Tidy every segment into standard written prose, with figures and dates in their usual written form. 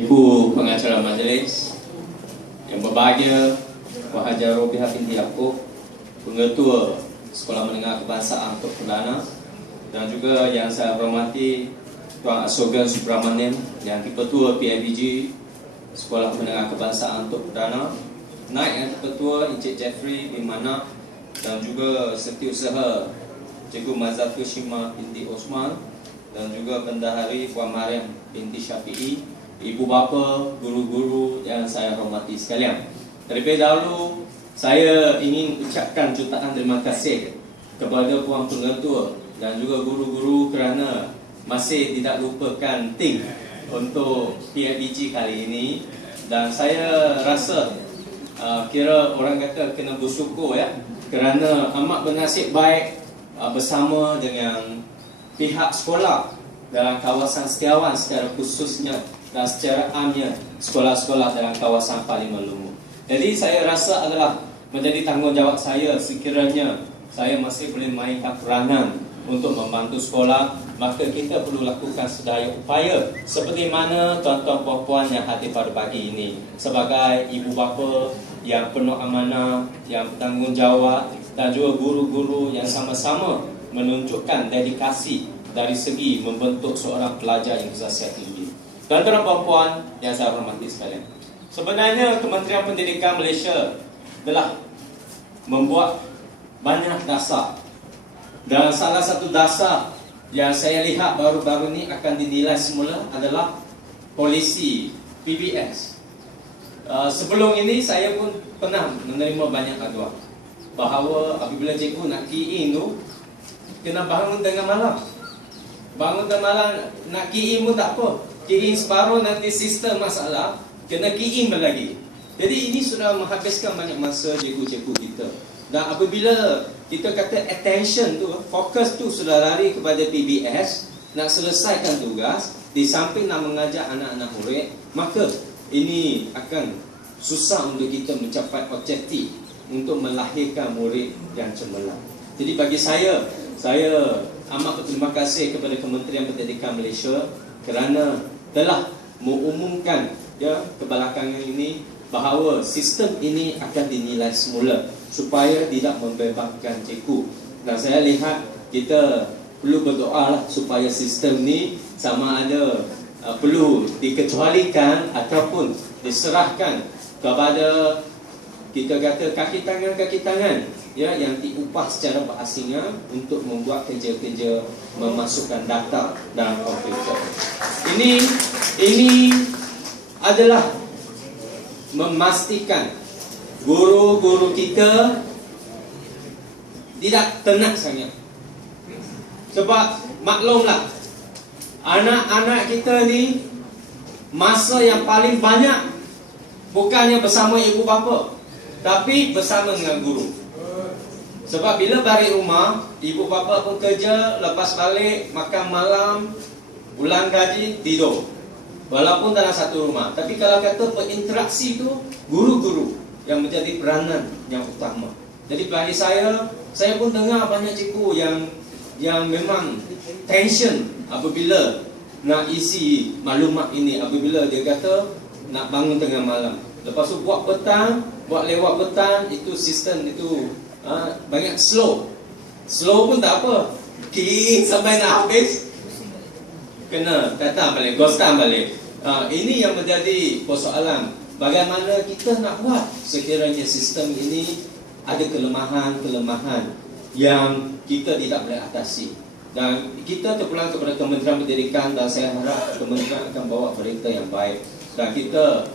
Ibu pengacara majlis yang berbahagia, Puan Hajar Robiah binti Yaakob, Pengetua Sekolah Menengah Kebangsaan Tok Perdana, dan juga yang saya hormati Tuan Ashogan Subramanian, yang Ketua PIBG Sekolah Menengah Kebangsaan Tok Perdana, Naib yang Ketua Encik Jeffrey bin Manak, dan juga Setiausaha Cikgu Mazatul Shima binti Osman, dan juga Bendahari Puan Mariam binti Syafi'i, ibu bapa, guru-guru yang saya hormati sekalian. Terlebih dahulu, saya ingin ucapkan jutaan terima kasih kepada Puan Pengetua dan juga guru-guru kerana masih tidak lupakan tim untuk PIBG kali ini. Dan saya rasa kira orang kata kena bersyukur ya, kerana amat bernasib baik bersama dengan pihak sekolah dalam kawasan Setiawan secara khususnya dan secara amnya sekolah-sekolah dalam kawasan Parlimen Lumut. Jadi saya rasa adalah menjadi tanggungjawab saya sekiranya saya masih boleh mainkan peranan untuk membantu sekolah, maka kita perlu lakukan sedaya upaya seperti mana tuan-tuan puan-puan yang hadir pada pagi ini sebagai ibu bapa yang penuh amanah, yang bertanggungjawab, dan juga guru-guru yang sama-sama menunjukkan dedikasi dari segi membentuk seorang pelajar yang berkhasiat tinggi. Tuan-tuan dan puan yang saya hormati sekalian, sebenarnya Kementerian Pendidikan Malaysia telah membuat banyak dasar, dan salah satu dasar yang saya lihat baru-baru ini akan dinilai semula adalah polisi PBS. Sebelum ini saya pun pernah menerima banyak aduan bahawa apabila cikgu nak key in tu kena bangun tengah malam. Bangun tengah malam nak key in pun tak apa, key in separuh nanti sistem masalah, kena key in lagi. Jadi ini sudah menghabiskan banyak masa cikgu-cikgu kita. Dan apabila kita kata attention tu, fokus tu sudah lari kepada PBS, nak selesaikan tugas, di samping nak mengajar anak-anak murid, maka ini akan susah untuk kita mencapai objektif untuk melahirkan murid yang cemerlang. Jadi bagi saya amat berterima kasih kepada Kementerian Pendidikan Malaysia kerana telah mengumumkan ya kebelakangan ini bahawa sistem ini akan dinilai semula supaya tidak membebaskan cikgu. Dan saya lihat kita perlu berdoa lah supaya sistem ni sama ada perlu dikecualikan ataupun diserahkan kepada kita kata kaki tangan ya yang diupah secara berasingan untuk membuat kerja-kerja memasukkan data dalam komputer. Ini adalah memastikan guru-guru kita tidak tenat sangat. Sebab maklumlah, anak-anak kita ni masa yang paling banyak bukannya bersama ibu bapa, tapi bersama dengan guru. Sebab bila balik rumah, ibu bapa pun kerja, lepas balik makan malam, pulang gaji, tidur. Walaupun dalam satu rumah, tapi kalau kata berinteraksi tu guru-guru yang menjadi peranan yang utama. Jadi bagi saya pun dengar banyak cikgu yang memang tension apabila nak isi maklumat ini, apabila dia kata nak bangun tengah malam. Lepas tu buat petang, buat lewat petang, itu sistem itu banyak slow pun tak apa, key sampai nak habis kena datang balik, ghostan balik. Ini yang menjadi persoalan. Bagaimana kita nak buat sekiranya sistem ini ada kelemahan-kelemahan yang kita tidak boleh atasi. Dan kita terpulang kepada Kementerian Pendidikan, dan saya harap Kementerian akan bawa berita yang baik. Dan kita,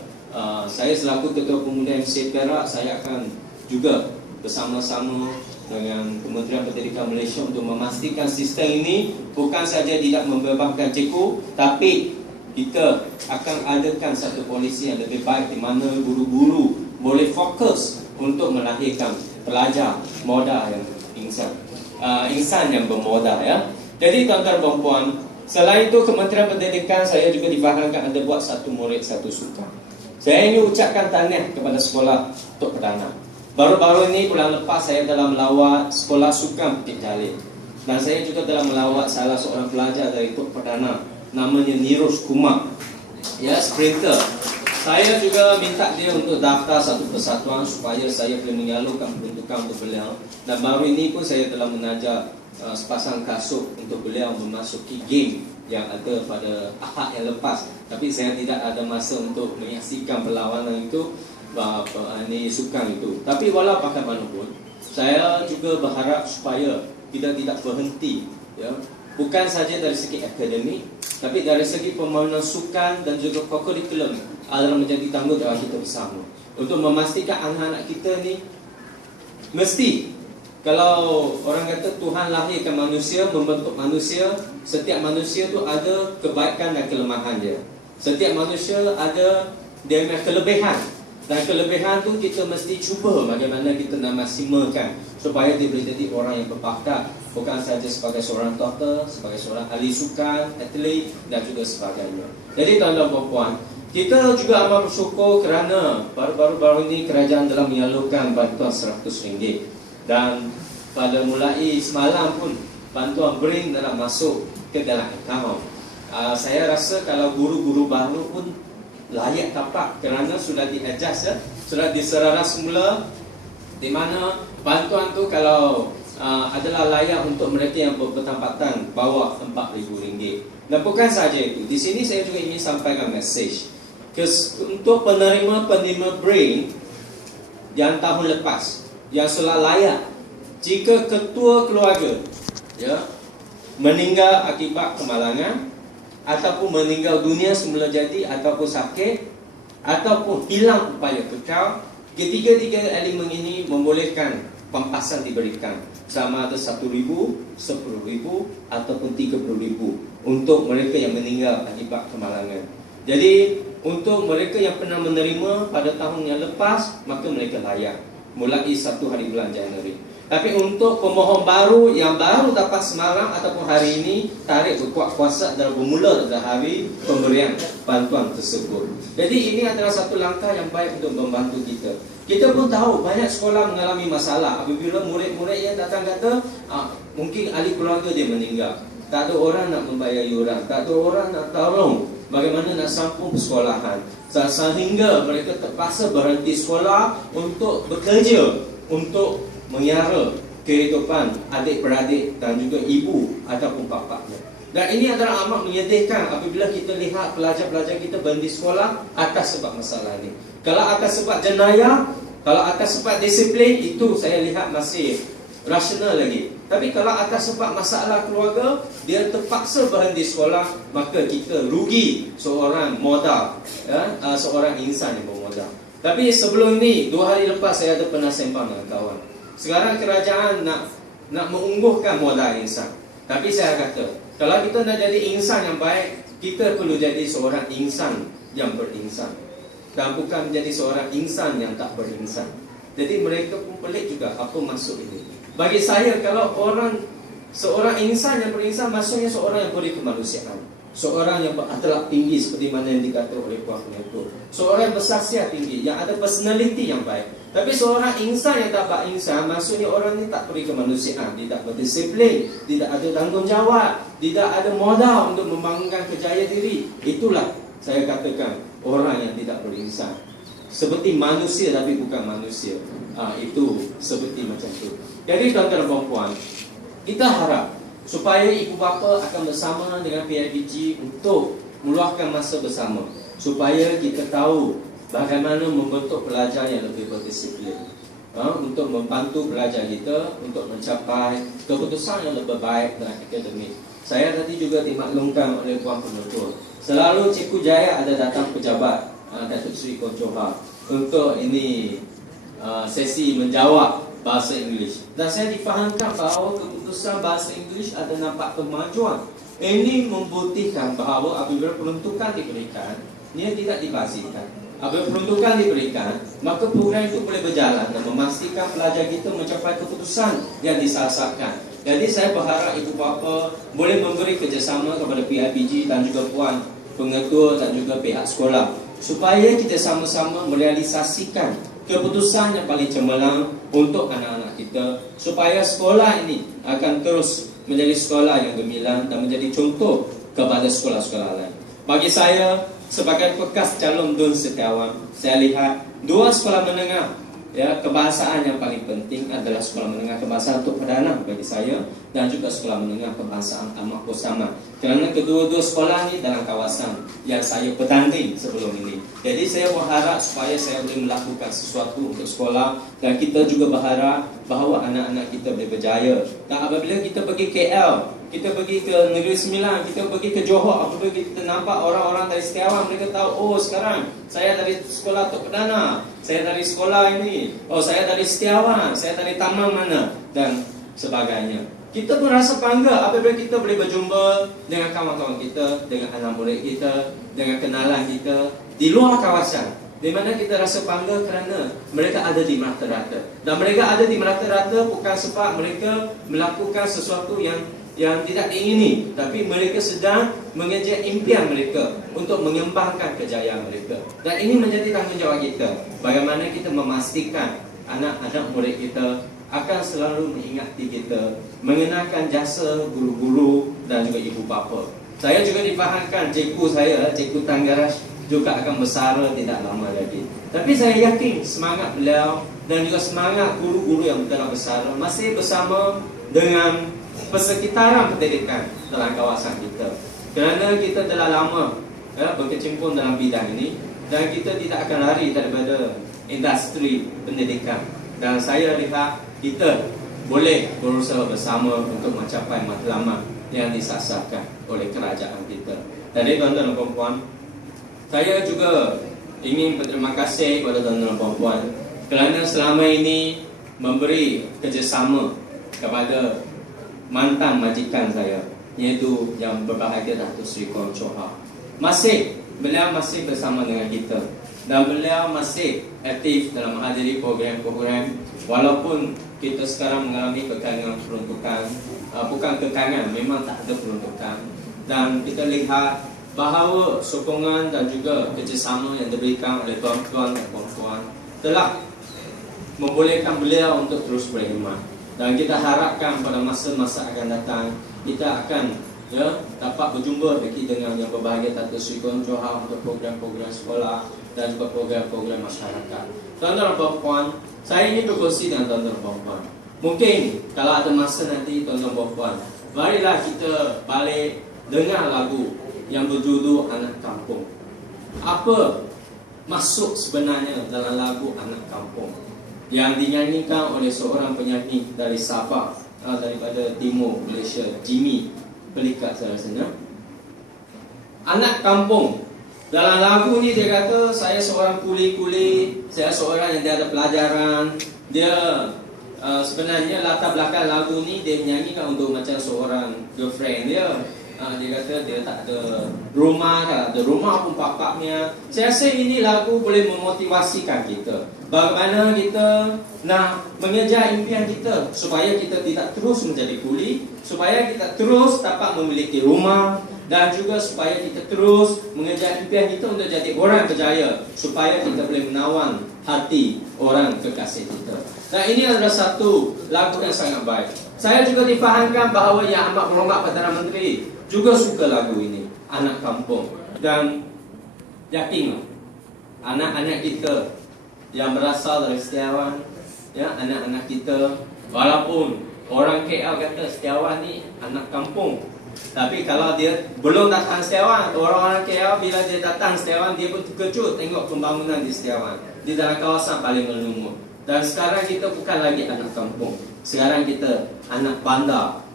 saya selaku Ketua Pemuda MC Perak, saya akan juga bersama-sama dengan Kementerian Pendidikan Malaysia untuk memastikan sistem ini bukan saja tidak membebaskan cikgu, tapi kita akan adakan satu polisi yang lebih baik di mana guru-guru boleh fokus untuk melahirkan pelajar modal yang insan yang bermodal ya. Jadi tuan-tuan dan puan, selain itu Kementerian Pendidikan saya juga difahamkan ada buat satu murid satu sukan. Saya ingin ucapkan tahniah kepada sekolah Tok Perdana. Baru-baru ini bulan lepas saya telah melawat sekolah sukan Bukit Jalil, dan saya juga telah melawat salah seorang pelajar dari Tok Perdana namanya Nirus Kumar. Ya, sprinter. Saya juga minta dia untuk daftar satu persatuan supaya saya boleh menyalurkan peruntukan untuk beliau. Dan baru ini pun saya telah mengajar sepasang kasut untuk beliau memasuki game yang ada pada Ahad yang lepas. Tapi saya tidak ada masa untuk menyaksikan perlawanan itu, ini sukan itu. Tapi walau bagaimanapun, saya juga berharap supaya kita tidak berhenti, ya. Bukan saja dari segi akademik, tapi dari segi pembangunan sukan dan juga kurikulum adalah menjadi tanggungjawab kita bersama untuk memastikan anak-anak kita ni mesti, kalau orang kata Tuhan lahirkan manusia, membentuk manusia, setiap manusia tu ada kebaikan dan kelemahan dia. Setiap manusia ada dia punya kelebihan, dan kelebihan tu kita mesti cuba bagaimana kita nak maksimalkan supaya dia boleh jadi orang yang berbakat, bukan saja sebagai seorang doktor, sebagai seorang ahli sukan, atlet dan juga sebagainya. Jadi tuan-tuan dan puan, kita juga amat bersyukur kerana baru-baru ini kerajaan telah menyalurkan bantuan RM100. Dan pada mulai semalam pun bantuan BRIN telah masuk ke dalam akaun. Saya rasa kalau guru-guru baru pun layak tapak kerana sudah di-adjust, sudah diserara semula, di mana bantuan tu kalau adalah layak untuk mereka yang bertempatan bawah RM4,000. Dan bukan saja itu, di sini saya juga ingin sampaikan mesej untuk penerima-penerima BRIN yang tahun lepas yang sudah layak, jika ketua keluarga, ya, meninggal akibat kemalangan ataupun meninggal dunia semula jadi ataupun sakit ataupun hilang upaya kekal, ketiga-tiga elemen ini membolehkan pampasan diberikan sama ada RM1,000, RM10,000 ataupun RM30,000 untuk mereka yang meninggal akibat kemalangan. Jadi untuk mereka yang pernah menerima pada tahun yang lepas, maka mereka layak mulai 1 hari bulan Januari. Tapi untuk pemohon baru yang baru dapat semalam ataupun hari ini, tarikh berkuat kuasa adalah bermula pada hari pemberian bantuan tersebut. Jadi ini adalah satu langkah yang baik untuk membantu kita. Kita pun tahu banyak sekolah mengalami masalah apabila murid-murid yang datang kata mungkin ahli keluarga dia meninggal, tak ada orang nak membayar yuran, tak ada orang nak tolong bagaimana nak sambung persekolahan, sehingga mereka terpaksa berhenti sekolah untuk bekerja, untuk mengiara kehidupan adik-beradik dan juga ibu ataupun bapaknya. Dan ini adalah amat menyedihkan apabila kita lihat pelajar-pelajar kita berhenti sekolah atas sebab masalah ini. Kalau atas sebab jenayah, kalau atas sebab disiplin, itu saya lihat masih rasional lagi. Tapi kalau atas sebab masalah keluarga, dia terpaksa berhenti sekolah, maka kita rugi seorang modal, ya? Seorang insan yang bermodal. Tapi sebelum ini, 2 hari lepas saya ada pernah sembang dengan kawan. Sekarang kerajaan nak mengungguhkan modal insan. Tapi saya kata, kalau kita nak jadi insan yang baik, kita perlu jadi seorang insan yang berinsan, dan bukan menjadi seorang insan yang tak berinsan. Jadi mereka pun pelik juga apa maksud ini. Bagi saya, kalau seorang insan yang berinsan, maksudnya seorang yang boleh kemanusiaan, seorang yang berakhlak tinggi seperti mana yang dikatakan oleh Puan Pengetua, seorang yang bersaksiat tinggi, yang ada personality yang baik. Tapi seorang insan yang tak berinsan, maksudnya orang ini tak beri kemanusiaan, tidak berdisiplin, tidak ada tanggungjawab, tidak ada modal untuk membangunkan kejayaan diri. Itulah saya katakan orang yang tidak berinsan. Seperti manusia tapi bukan manusia. Itu seperti macam itu. Jadi tuan-tuan dan puan, kita harap supaya ibu bapa akan bersama dengan PIBG untuk meluangkan masa bersama, supaya kita tahu bagaimana membentuk pelajar yang lebih berdisiplin, untuk membantu pelajar kita untuk mencapai keputusan yang lebih baik dalam akademik. Saya tadi juga dimaklumkan oleh Puan Pengetua, selalu Cikgu Jaya ada datang pejabat Datuk Seri Kon Johar untuk ini sesi menjawab bahasa Inggeris. Dan saya difahamkan bahawa keputusan bahasa Inggeris ada nampak kemajuan. Ini membuktikan bahawa apabila peruntukan diberikan, ia tidak dibazirkan. Apabila peruntukan diberikan, maka program itu boleh berjalan dan memastikan pelajar kita mencapai keputusan yang disasarkan. Jadi saya berharap ibu bapa boleh memberi kerjasama kepada PIBG dan juga Puan Pengetua dan juga pihak sekolah, supaya kita sama-sama merealisasikan keputusan yang paling cemerlang untuk anak-anak kita, supaya sekolah ini akan terus menjadi sekolah yang gemilang dan menjadi contoh kepada sekolah-sekolah lain. Bagi saya, sebagai bekas calon Dun Setiawan, saya lihat dua sekolah menengah kebahasaan yang paling penting adalah sekolah menengah kebahasaan Tok Perdana bagi saya, dan juga sekolah menengah kebahasaan Ahmad Osama. Kerana kedua-dua sekolah ni dalam kawasan yang saya bertanding sebelum ini. Jadi saya berharap supaya saya boleh melakukan sesuatu untuk sekolah, dan kita juga berharap bahawa anak-anak kita boleh berjaya. Dan apabila kita pergi KL, kita pergi ke Negeri Sembilan, kita pergi ke Johor, apabila kita nampak orang-orang dari Setiawan, mereka tahu, oh sekarang saya dari sekolah Tok Perdana, saya dari sekolah ini, oh saya dari Setiawan, saya dari taman mana, dan sebagainya. Kita pun rasa bangga apabila kita boleh berjumpa dengan kawan-kawan kita, dengan anak murid kita, dengan kenalan kita di luar kawasan, di mana kita rasa bangga kerana mereka ada di merata-rata. Dan mereka ada di merata-rata bukan sebab mereka melakukan sesuatu yang tidak diingini, tapi mereka sedang mengejar impian mereka untuk mengembangkan kejayaan mereka. Dan ini menjadi tanggungjawab kita, bagaimana kita memastikan anak-anak murid kita akan selalu mengingati kita, mengenakan jasa guru-guru dan juga ibu bapa. Saya juga difahamkan cikgu saya, Cikgu Tanggaras, juga akan bersara tidak lama lagi. Tapi saya yakin semangat beliau dan juga semangat guru-guru yang telah bersara masih bersama dengan persekitaran pendidikan dalam kawasan kita. Kerana kita telah lama berkecimpung dalam bidang ini, dan kita tidak akan lari daripada industri pendidikan. Dan saya lihat kita boleh berusaha bersama untuk mencapai matlamat yang disasarkan oleh kerajaan kita. Jadi tuan-tuan dan puan-puan, saya juga ingin berterima kasih kepada tuan-tuan dan puan-puan kerana selama ini memberi kerjasama kepada mantan majikan saya, iaitu yang berbahagia Datuk Seri Kon Choo Ha. Beliau masih bersama dengan kita, dan beliau masih aktif dalam menghadiri program-program. Walaupun kita sekarang mengalami kekangan peruntukan, bukan kekangan, memang tak ada peruntukan. Dan kita lihat bahawa sokongan dan juga kerjasama yang diberikan oleh tuan-tuan dan puan-puan telah membolehkan beliau untuk terus berkhidmat. Dan kita harapkan pada masa-masa akan datang, kita akan dapat berjumpa lagi dengan yang berbahagia Datuk Seri Kon Choo Ha untuk program-program sekolah dan juga program-program masyarakat. Tuan-tuan dan puan-puan, saya ingin berkongsi dengan tuan-tuan dan puan-puan. Mungkin kalau ada masa nanti tuan-tuan dan puan-puan, marilah kita balik dengar lagu yang berjudul Anak Kampung. Apa maksud sebenarnya dalam lagu Anak Kampung yang dinyanyikan oleh seorang penyanyi dari Sabah, daripada timur Malaysia, Jimmy Pelikat saya rasanya. Anak kampung. Dalam lagu ni dia kata, saya seorang kuli-kuli, saya seorang yang dia ada pelajaran. Dia sebenarnya latar belakang lagu ni dia nyanyikan untuk macam seorang girlfriend dia. Dia kata dia tak ada rumah, tak ada rumah pun papaknya. Saya rasa ini lagu boleh memotivasikan kita, bagaimana kita nak mengejar impian kita, supaya kita tidak terus menjadi kuli, supaya kita terus dapat memiliki rumah, dan juga supaya kita terus mengejar impian kita untuk jadi orang berjaya, supaya kita boleh menawan hati orang kekasih kita. Dan ini adalah satu lagu yang sangat baik. Saya juga difahamkan bahawa Yang Amat Berhormat Perdana Menteri juga suka lagu ini, Anak Kampung. Dan yakinlah, anak-anak kita yang berasal dari Setiawan, anak-anak kita, walaupun orang KL kata Setiawan ni anak kampung, tapi kalau dia belum datang Setiawan, orang-orang KL bila dia datang Setiawan, dia pun terkejut tengok pembangunan di Setiawan, di dalam kawasan paling berlumur. Dan sekarang kita bukan lagi anak kampung, sekarang kita anak bandar.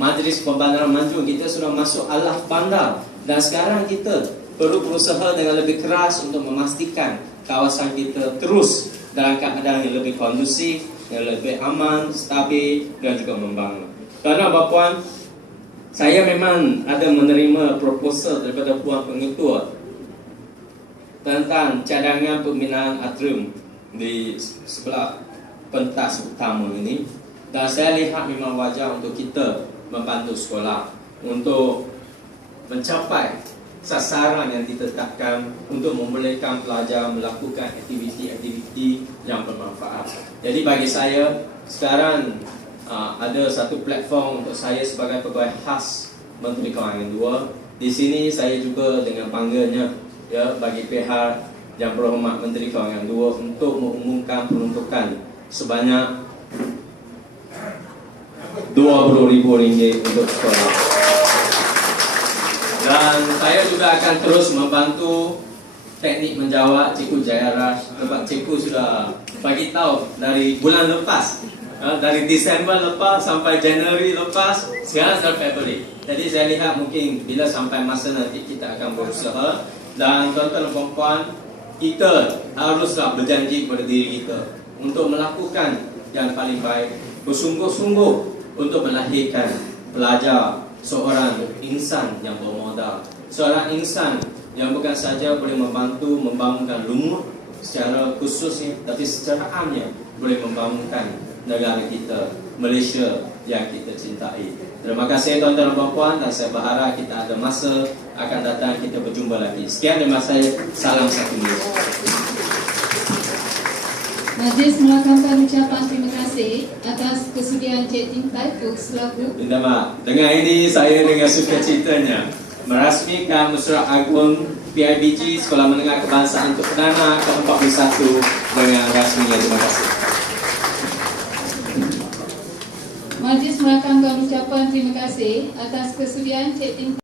Majlis Pembandaran Maju kita sudah masuk alah bandar, dan sekarang kita perlu berusaha dengan lebih keras untuk memastikan kawasan kita terus dalam keadaan yang lebih kondusif, yang lebih aman, stabil dan juga membangun. Karena Bapak-Puan, saya memang ada menerima proposal daripada Puan Pengetua tentang cadangan pembinaan atrium di sebelah pentas utama ini. Dan saya lihat memang wajar untuk kita membantu sekolah untuk mencapai sasaran yang ditetapkan untuk membolehkan pelajar melakukan aktiviti-aktiviti yang bermanfaat. Jadi bagi saya, sekarang ada satu platform untuk saya sebagai pegawai khas Menteri Kewangan II. Di sini saya juga dengan bangganya ya bagi pihak Yang Berhormat Menteri Kewangan II untuk mengumumkan peruntukan sebanyak RM20,000 untuk sekolah. Dan saya juga akan terus membantu teknik menjawab Cikgu Jaya Raj, sebab Cikgu sudah bagi tahu dari bulan lepas, dari Disember lepas sampai Januari lepas, sekarang sudah Februari. Jadi saya lihat mungkin bila sampai masa nanti kita akan berusaha. Dan tuan-tuan dan puan-puan, kita haruslah berjanji kepada diri kita untuk melakukan yang paling baik, bersungguh-sungguh untuk melahirkan pelajar seorang insan yang bermodal, seorang insan yang bukan saja boleh membantu membangunkan Lumut secara khususnya, tapi secara amnya boleh membangunkan negara kita, Malaysia yang kita cintai. Terima kasih tuan-tuan dan puan-puan, dan saya berharap kita ada masa akan datang kita berjumpa lagi. Sekian dari saya, salam satu Malaysia. Majlis melakukan ucapan terima kasih atas kesudian Cik Tin Tai Tuk selaku. Minta maaf, dengan ini saya dengan sukacitanya merasmikan Musyawarah Agung PIBG Sekolah Menengah Kebangsaan untuk Perdana ke-41 dengan rasminya. Terima kasih. Majlis melakukan ucapan terima kasih atas kesudian Cik Tin